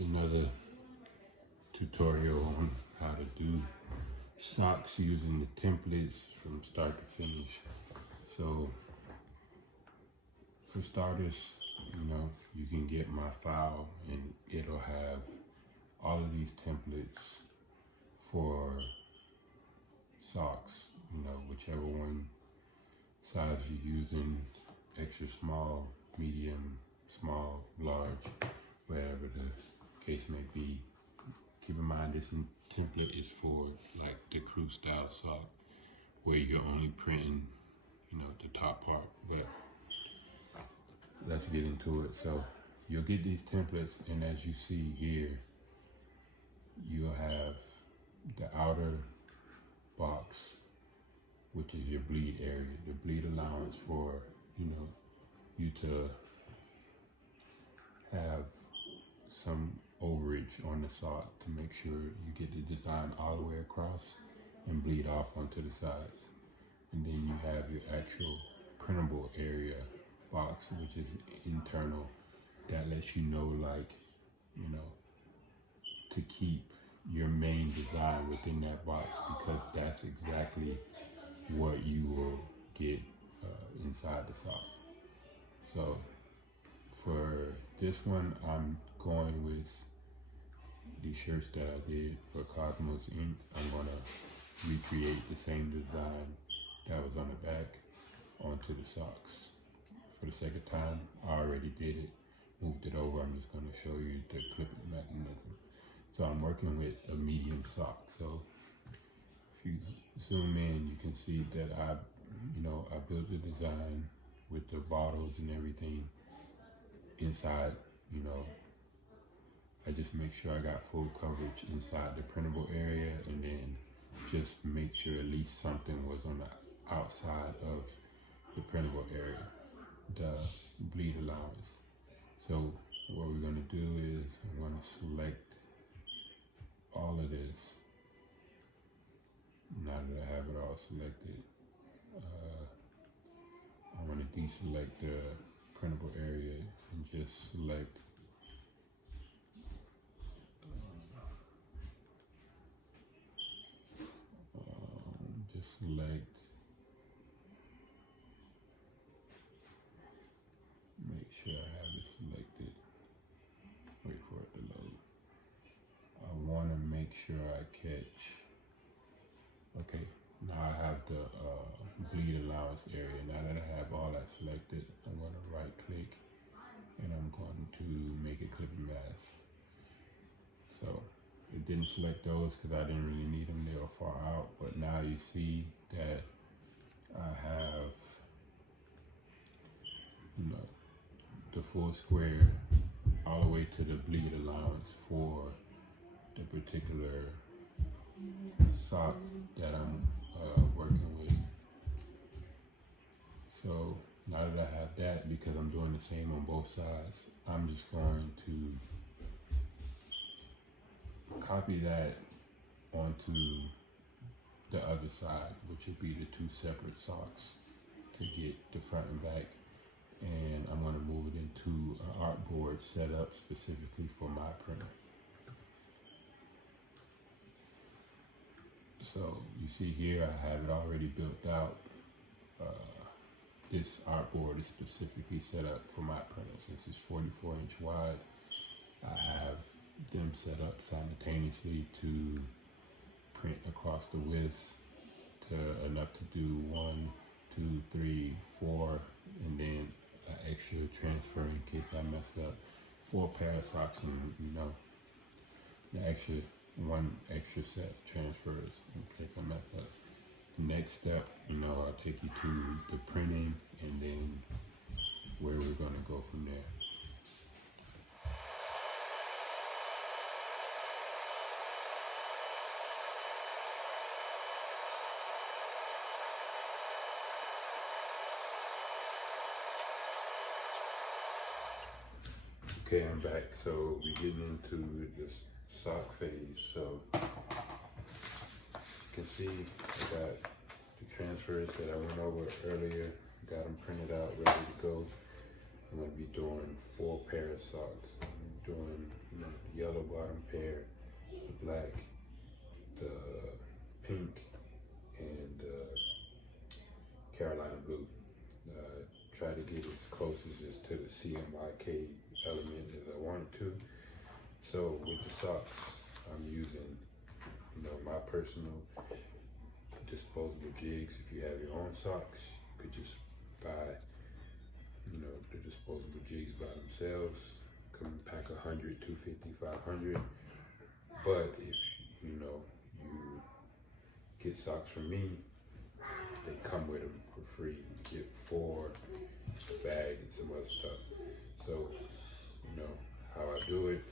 another tutorial on how to do socks using the templates from start to finish. So for starters, you can get my file and it'll have all of these templates for socks, whichever one size you're using, extra small, medium, small, large, whatever the case may be. Keep in mind this template is for like the crew style sock where you're only printing, the top part. But let's get into it. So you'll get these templates, and as you see here, you'll have the outer box, which is your bleed area, the bleed allowance for, you to have some overage on the sock to make sure you get the design all the way across and bleed off onto the sides. And then you have your actual printable area box, which is internal, that lets you know, to keep your main design within that box, because that's exactly what you will get inside the sock. So for this one, I'm going with the shirts that I did for Cosmos Inc. I'm gonna recreate the same design that was on the back onto the socks. For the second time, I already did it, moved it over. I'm just gonna show you the clipping mechanism. So I'm working with a medium sock. So if you zoom in, you can see that I built the design with the bottles and everything inside. I just make sure I got full coverage inside the printable area, and then just make sure at least something was on the outside of the printable area, the bleed allowance. So what we're gonna do is I'm gonna select all of this. Now that I have it all selected, I want to deselect the printable area and just select make sure I have it selected. Wait for it to load. I want to make sure I catch. Okay, now I have the bleed allowance area. Now that I have all that selected, I'm going to right click and I'm going to make a clipping mask. So it didn't select those because I didn't really need them, they were far out, but now you see that I have the full square all the way to the bleed allowance for the particular sock that I'm working with. So now that I have that, because I'm doing the same on both sides, I'm just going to copy that onto the other side, which would be the two separate socks, to get the front and back. And I'm going to move it into an artboard set up specifically for my printer. So you see here, I have it already built out. This artboard is specifically set up for my printer. Since it's 44-inch wide, I have them set up simultaneously to print across the width to enough to do 1, 2, 3, 4, and then an extra transfer in case I mess up. 4 pair of socks, and one extra set transfers in case I mess up. Next step, I'll take you to the printing and then where we're gonna go from there. Okay, I'm back. So we're getting into this sock phase. So you can see I got the transfers that I went over earlier, got them printed out, ready to go. I'm going to be doing 4 pair of socks. doing, you know, the yellow bottom pair, the black, the pink, and Carolina blue. Try to get as close as to the CMYK element as I wanted to. So with the socks, I'm using, you know, my personal disposable jigs. If you have your own socks, you could just buy, you know, the disposable jigs by themselves. Come pack 100, 250, 500. But if, you know, you get socks from me, they come with them for free. You get 4 bag and some other stuff. So, you know, how I do it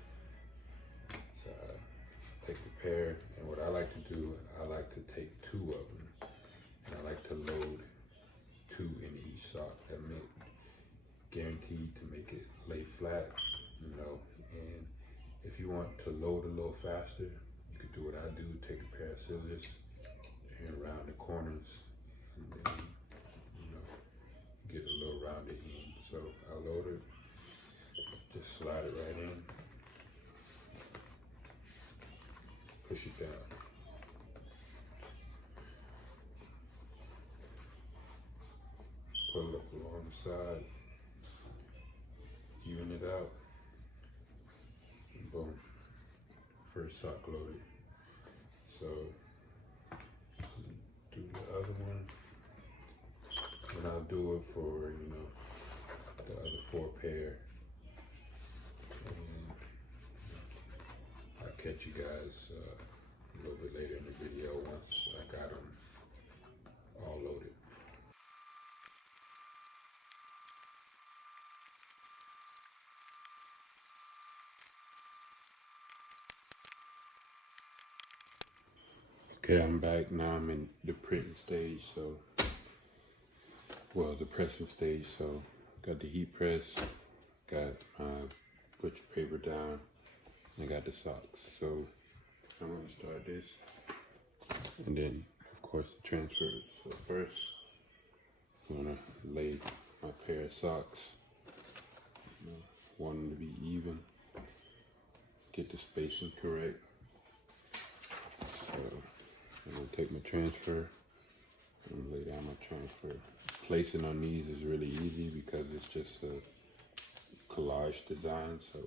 is I take the pair, and what I like to do, I like to take 2 of them, and I like to load 2 in each sock. That make guaranteed to make it lay flat, you know. And if you want to load a little faster, you could do what I do, take a pair of scissors and around the corners, and then, you know, get a little rounded end. So I load it, just slide it right in, push it down. Pull it up along the side, even it out, and boom, first sock loaded. So do the other one, and I'll do it for, you know, the other 4 pair, and I'll catch you guys a little bit later in the video once I got them all loaded. Okay, I'm back now. I'm in the printing stage, so, well, the pressing stage. So, got the heat press, got my butcher paper down, and I got the socks. So, I'm gonna start this, and then, of course, the transfer. So first, I'm gonna lay my pair of socks. You know, want them to be even, get the spacing correct. So, I'm gonna take my transfer and lay down my transfer. Placing on these is really easy because it's just a collage design, so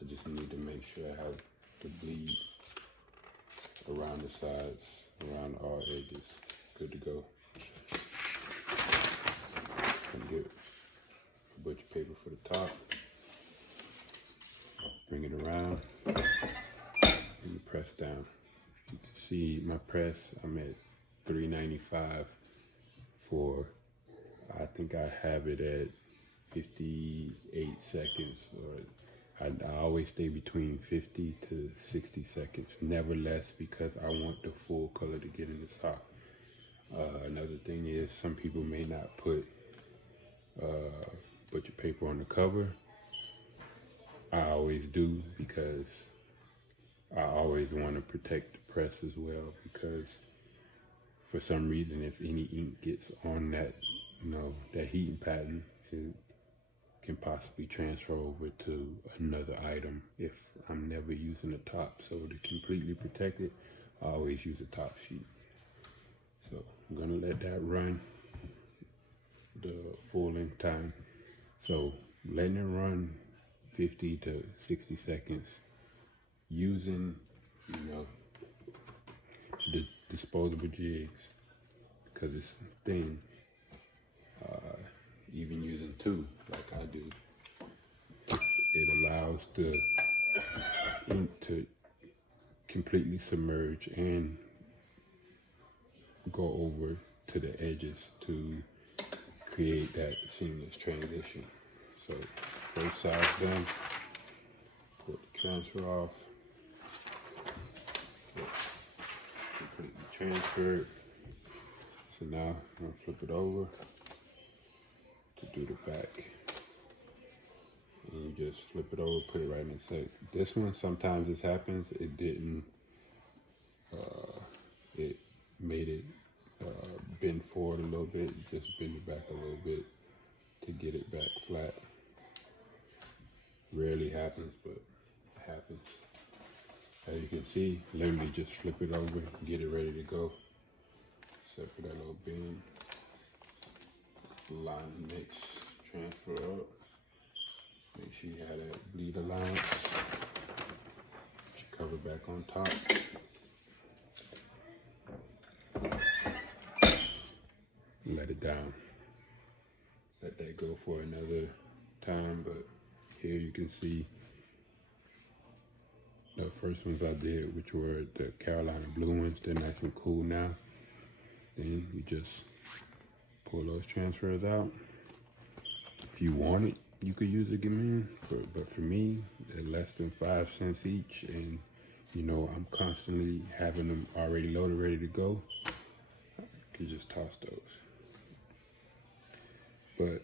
I just need to make sure I have the bleed around the sides, around all edges. Good to go. Gonna get butcher paper for the top. Bring it around and press down. You can see my press, I'm at 395 for, I think I have it at 58 seconds, or I always stay between 50 to 60 seconds, never less, because I want the full color to get in the sock. Another thing is, some people may not put butcher paper on the cover. I always do, because I always want to protect the press as well, because for some reason, if any ink gets on that, you know, that heating pattern, it can possibly transfer over to another item if I'm never using the top. So to completely protect it, I always use a top sheet. So I'm gonna let that run the full length time. So letting it run 50 to 60 seconds, using, you know, the disposable jigs, because it's thin. Even using 2 like I do, it allows the ink to completely submerge and go over to the edges to create that seamless transition. So first side's done, put the transfer off, completely transferred. So now I'm gonna flip it over to do the back. And you just flip it over, put it right in the set. This one, sometimes this happens, it didn't, it made it bend forward a little bit, just bend it back a little bit to get it back flat. Rarely happens, but it happens. As you can see, literally just flip it over, get it ready to go. Except for that little beam. Line the mix, transfer up. Make sure you have that bleed allowance. Cover back on top. Let it down. Let that go for another time, but here you can see the first ones I did, which were the Carolina blue ones. They're nice and cool now. Then you just pull those transfers out. If you want it, you could use it again, but for me, they're less than 5 cents each, and you know I'm constantly having them already loaded, ready to go. You can just toss those. But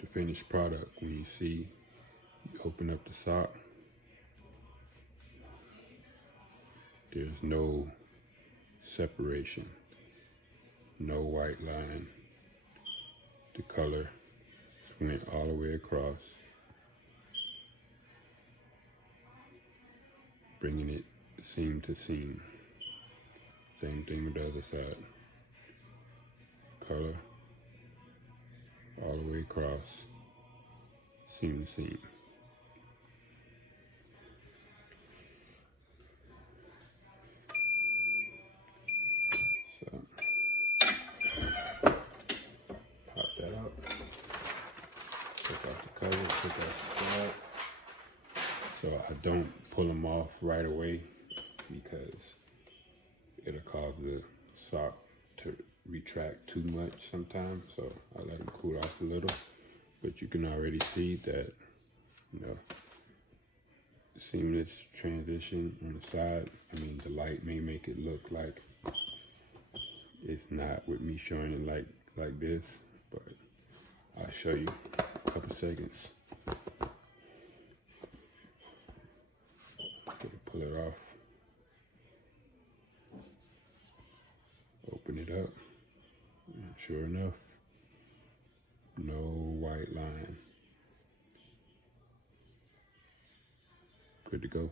the finished product, when you see, you open up the sock, there's no separation, no white line. The color went all the way across, bringing it seam to seam. Same thing with the other side. Color all the way across, seam to seam. So, pop that out. Take off the cover, take off the flap. So I don't pull them off right away because it'll cause the sock to retract too much sometimes. So I let them cool off a little. But you can already see that, you know, seamless transition on the side. I mean, the light may make it look like it's not with me showing it like this, but I'll show you a couple seconds. Pull it off. Open it up. And sure enough, no white line. Good to go.